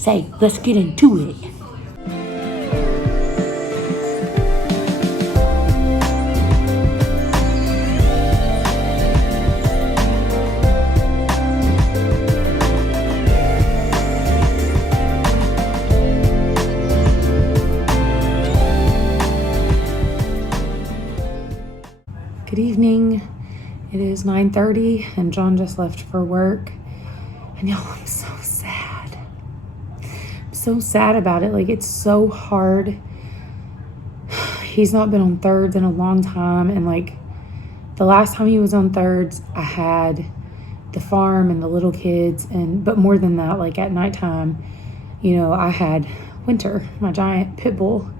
Say, let's get into it. Good evening. It is 9:30 and John just left for work. And y'all, I'm so sad. I'm so sad about it. Like, it's so hard. He's not been on thirds in a long time. And like, the last time he was on thirds, I had the farm and the little kids. But more than that, like at nighttime, you know, I had Winter, my giant pit bull.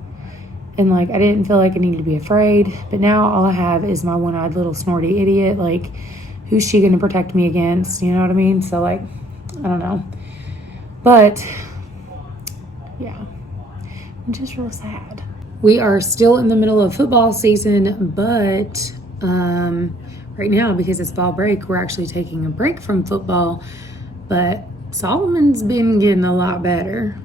And like, I didn't feel like I needed to be afraid. But now all I have is my one-eyed little snorty idiot. Like, who's she going to protect me against? You know what I mean? So like, I don't know. But yeah, I'm just real sad. We are still in the middle of football season, but right now, because it's fall break, we're actually taking a break from football. But Solomon's been getting a lot better.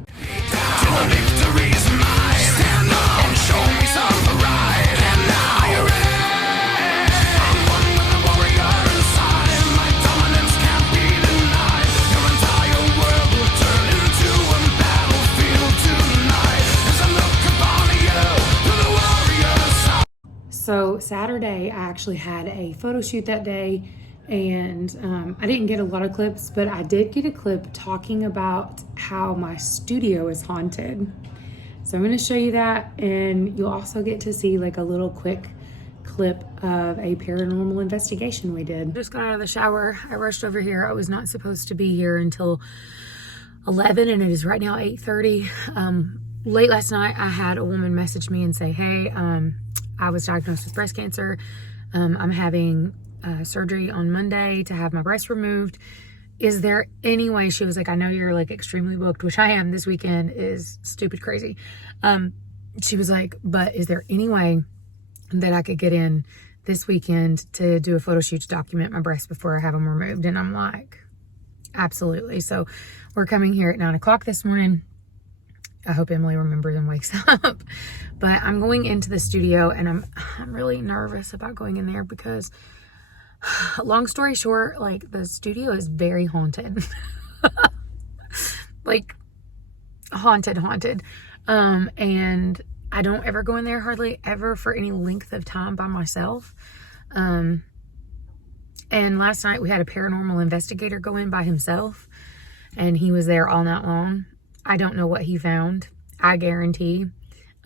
So Saturday, I actually had a photo shoot that day, and I didn't get a lot of clips, but I did get a clip talking about how my studio is haunted. So I'm going to show you that, and you'll also get to see like a little quick clip of a paranormal investigation we did. Just got out of the shower. I rushed over here. I was not supposed to be here until 11, and it is right now 8:30. Late last night, I had a woman message me and say, hey, I was diagnosed with breast cancer. I'm having surgery on Monday to have my breast removed. Is there any way, she was like, I know you're like extremely booked, which I am. This weekend is stupid crazy. She was like, but is there any way that I could get in this weekend to do a photo shoot to document my breasts before I have them removed? And I'm like, absolutely. So we're coming here at 9 o'clock this morning. I hope Emily remembers and wakes up. But I'm going into the studio, and I'm really nervous about going in there because, long story short, like, the studio is very haunted. Like, haunted. And I don't ever go in there hardly ever for any length of time by myself. And last night we had a paranormal investigator go in by himself, and he was there all night long. I don't know what he found. I guarantee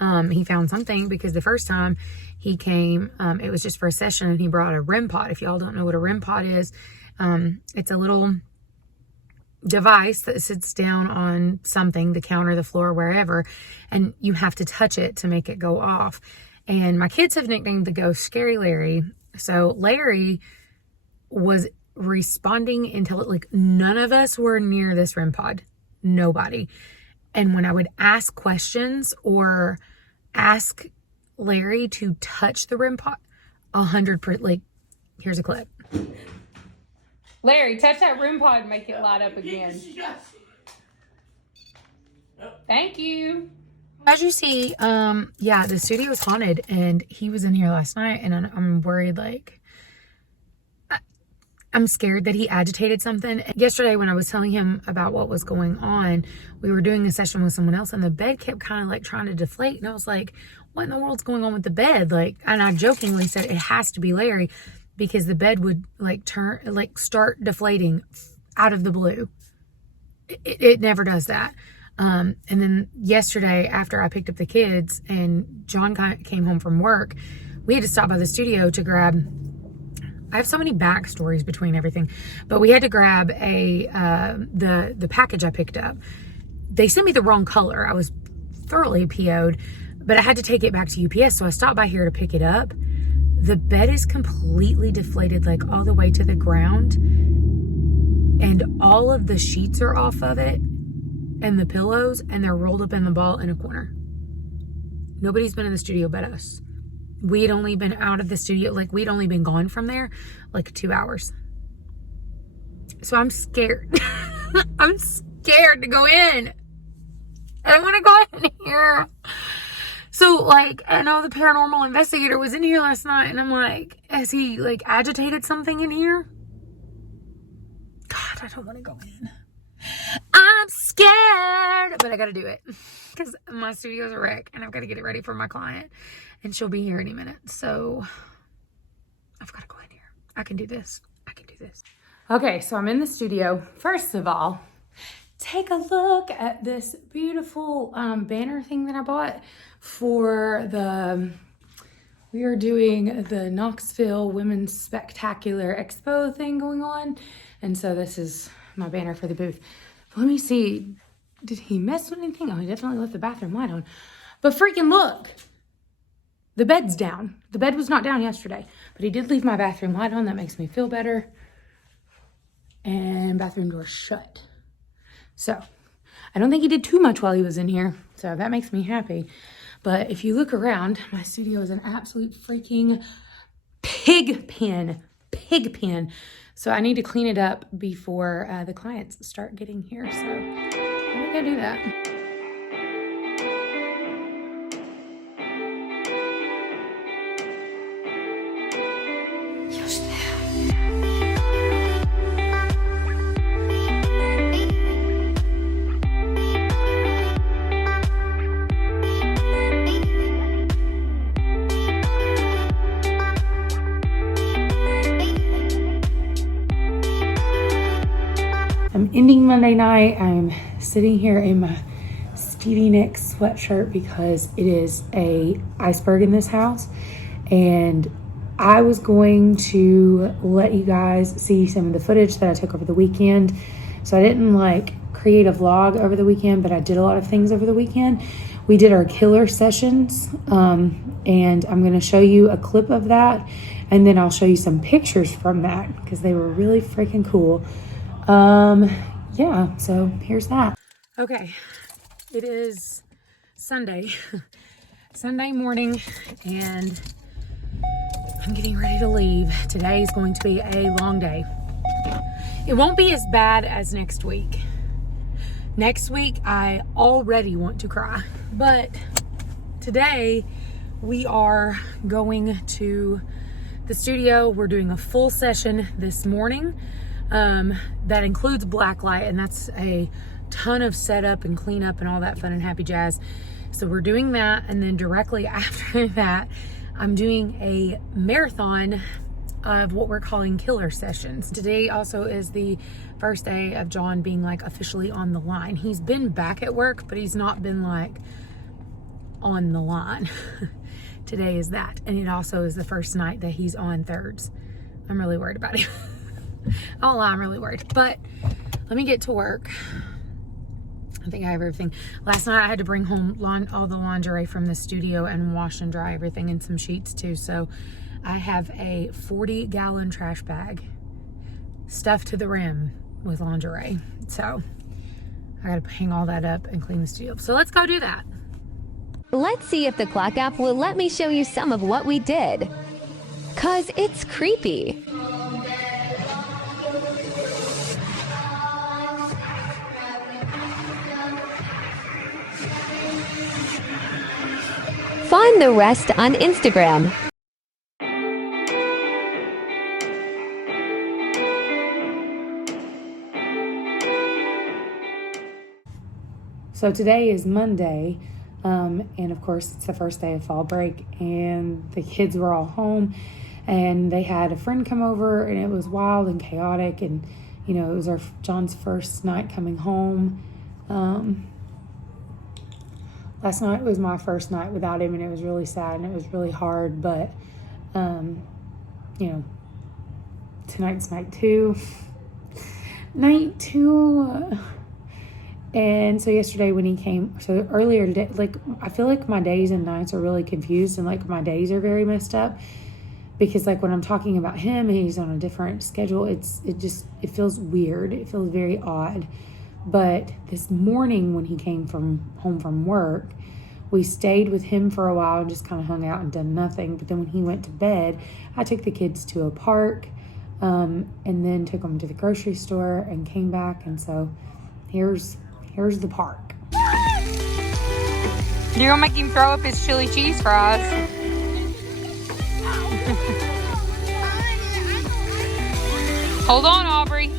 he found something, because the first time he came, it was just for a session, and he brought a REM pod. If y'all don't know what a REM pod is, it's a little device that sits down on something, the counter, the floor, wherever, and you have to touch it to make it go off. And my kids have nicknamed the ghost Scary Larry. So Larry was responding until like none of us were near this REM pod. Nobody. And when I would ask questions or ask Larry to touch the REM pod, 100%, like, here's a clip. Larry, touch that REM pod and make it light up again. Thank you. As you see, yeah, the studio is haunted, and he was in here last night, and I'm worried, like, I'm scared that he agitated something. Yesterday, when I was telling him about what was going on, we were doing a session with someone else, and the bed kept kind of like trying to deflate. And I was like, what in the world's going on with the bed? Like, and I jokingly said, it has to be Larry, because the bed would like start deflating out of the blue. It never does that. And then yesterday, after I picked up the kids and John came home from work, we had to stop by the studio to grab, I have so many backstories between everything, but we had to grab the package I picked up. They sent me the wrong color. I was thoroughly PO'd, but I had to take it back to UPS. So I stopped by here to pick it up. The bed is completely deflated, like all the way to the ground, and all of the sheets are off of it and the pillows, and they're rolled up in the ball in a corner. Nobody's been in the studio but us. We had only been out of the studio, like we'd only been gone from there like 2 hours. So I'm scared. I'm scared to go in. I don't want to go in here. So, like, I know the paranormal investigator was in here last night, and I'm like, has he, like, agitated something in here? God, I don't want to go in. I'm scared, but I got to do it because my studio's a wreck, and I've got to get it ready for my client, and she'll be here any minute. So, I've got to go in here. I can do this. I can do this. Okay, so I'm in the studio. First of all, take a look at this beautiful banner thing that I bought for we are doing the Knoxville Women's Spectacular Expo thing going on. And so this is my banner for the booth. Let me see, did he mess with anything? Oh, he definitely left the bathroom light on. But freaking look, the bed's down. The bed was not down yesterday, but he did leave my bathroom light on. That makes me feel better. And bathroom door shut. So, I don't think he did too much while he was in here, so that makes me happy. But if you look around, my studio is an absolute freaking pig pen. So I need to clean it up before the clients start getting here. So, let me go do that. I'm ending Monday night. I'm sitting here in my Stevie Nicks sweatshirt because it is a iceberg in this house. And I was going to let you guys see some of the footage that I took over the weekend. So I didn't like create a vlog over the weekend, but I did a lot of things over the weekend. We did our killer sessions, and I'm going to show you a clip of that. And then I'll show you some pictures from that because they were really freaking cool. Yeah, so here's that. Okay, it is Sunday, Sunday morning, and I'm getting ready to leave. Today is going to be a long day. It won't be as bad as next week. Next week, I already want to cry, but today we are going to the studio. We're doing a full session this morning. That includes blacklight, and that's a ton of setup and cleanup and all that fun and happy jazz. So we're doing that, and then directly after that, I'm doing a marathon of what we're calling killer sessions. Today also is the first day of John being like officially on the line. He's been back at work, but he's not been like on the line. Today is that, and it also is the first night that he's on thirds. I'm really worried about him. Oh, I'm really worried, but let me get to work. I think I have everything. Last night I had to bring home all the lingerie from the studio and wash and dry everything, and some sheets too. So I have a 40-gallon trash bag stuffed to the rim with lingerie. So I gotta hang all that up and clean the studio. So let's go do that. Let's see if the clock app will let me show you some of what we did. 'Cause it's creepy. Find the rest on Instagram. So today is Monday, and of course it's the first day of fall break, and the kids were all home, and they had a friend come over, and it was wild and chaotic, and you know, it was John's first night coming home. Last night was my first night without him, and it was really sad and it was really hard, but you know, tonight's night two. And so yesterday when he came, so earlier today, like I feel like my days and nights are really confused, and like my days are very messed up because like when I'm talking about him and he's on a different schedule, it feels weird. It feels very odd. But this morning when he came home from work, we stayed with him for a while and just kind of hung out and done nothing. But then when he went to bed, I took the kids to a park, and then took them to the grocery store and came back. And so here's the park. You're gonna make him throw up his chili cheese fries. Hold on, Aubrey.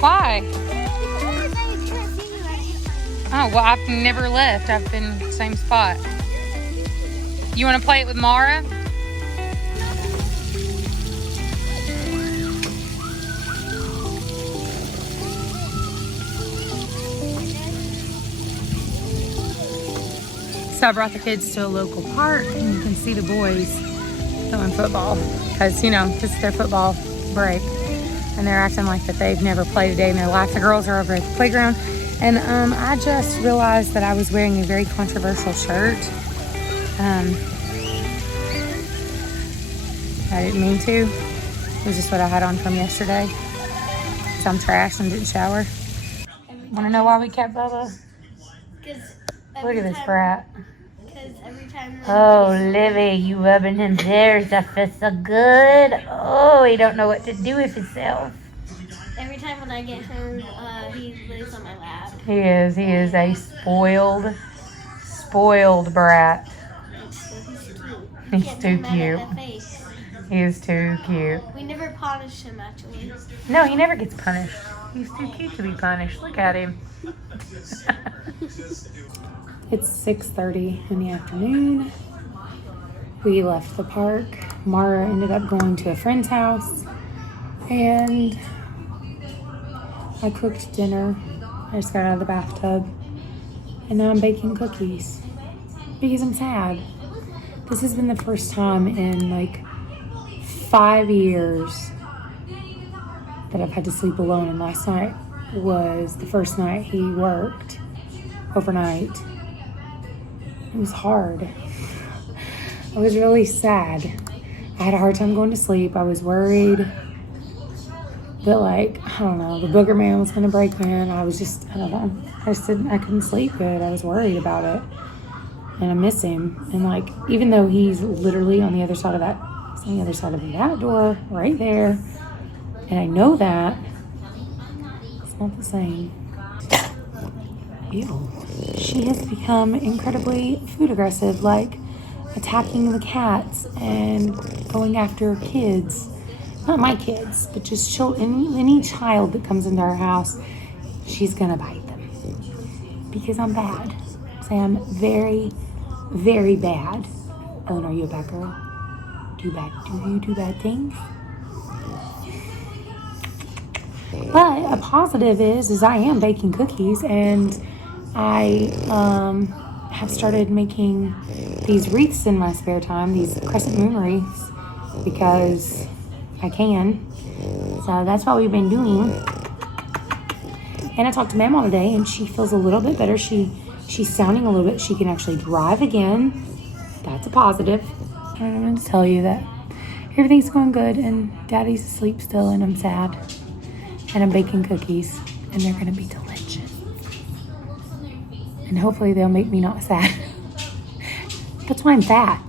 Why? Oh, well, I've never left. I've been same spot. You want to play it with Mara? So I brought the kids to a local park, and you can see the boys throwing football because, you know, this is their football break. And they're acting like that they've never played a day in their life. The girls are over at the playground. And I just realized that I was wearing a very controversial shirt. I didn't mean to. It was just what I had on from yesterday. Because I'm trashed and didn't shower. Want to know why we kept Bubba? Look at this brat. Every time Oh, Livy, you rubbing his ears. That feels so good. Oh, he don't know what to do with himself. Every time when I get home, he lays on my lap. He is a spoiled brat. He's too cute. He is too cute. We never punish him, actually. No, he never gets punished. He's too cute to be punished. Look at him. It's 6:30 in the afternoon. We left the park. Mara ended up going to a friend's house. And I cooked dinner. I just got out of the bathtub. And now I'm baking cookies. Because I'm sad. This has been the first time in like 5 years that I've had to sleep alone. And last night was the first night he worked overnight. It was hard. I was really sad. I had a hard time going to sleep. I was worried that, like, I don't know, the booger man was going to break me in. I was just, I don't know. I couldn't sleep good. I was worried about it. And I miss him. And, like, even though he's literally on the other side of that door, right there, and I know that, it's not the same. Ew. She has become incredibly food aggressive, like attacking the cats and going after kids. Not my kids, but just any child that comes into our house, she's gonna bite them. Because I'm bad. Say I'm very, very bad. Ellen, are you a bad girl? Do you do bad things? But a positive is I am baking cookies, and I have started making these wreaths in my spare time, these crescent moon wreaths, because I can. So that's what we've been doing. And I talked to Mama today, and she feels a little bit better. She's sounding a little bit. She can actually drive again. That's a positive. And I'm going to tell you that everything's going good, and Daddy's asleep still, and I'm sad. And I'm baking cookies, and they're going to be delicious. And hopefully they'll make me not sad. That's why I'm fat.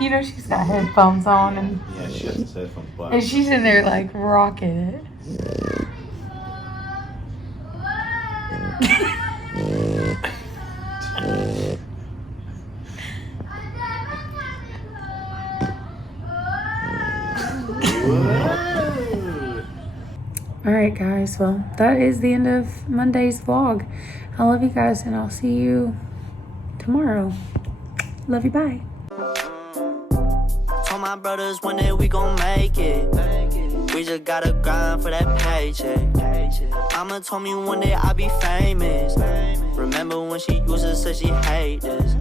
You know she's got headphones on, and Yeah, she has headphones black. and she's in there like rocking it. All right, guys. Well, that is the end of Monday's vlog. I love you guys, and I'll see you tomorrow. Love you. Bye. Told my brothers one day we gon' make it. We just gotta grind for that paycheck. Mama told me one day I'll be famous. Remember when she used to say she hate this.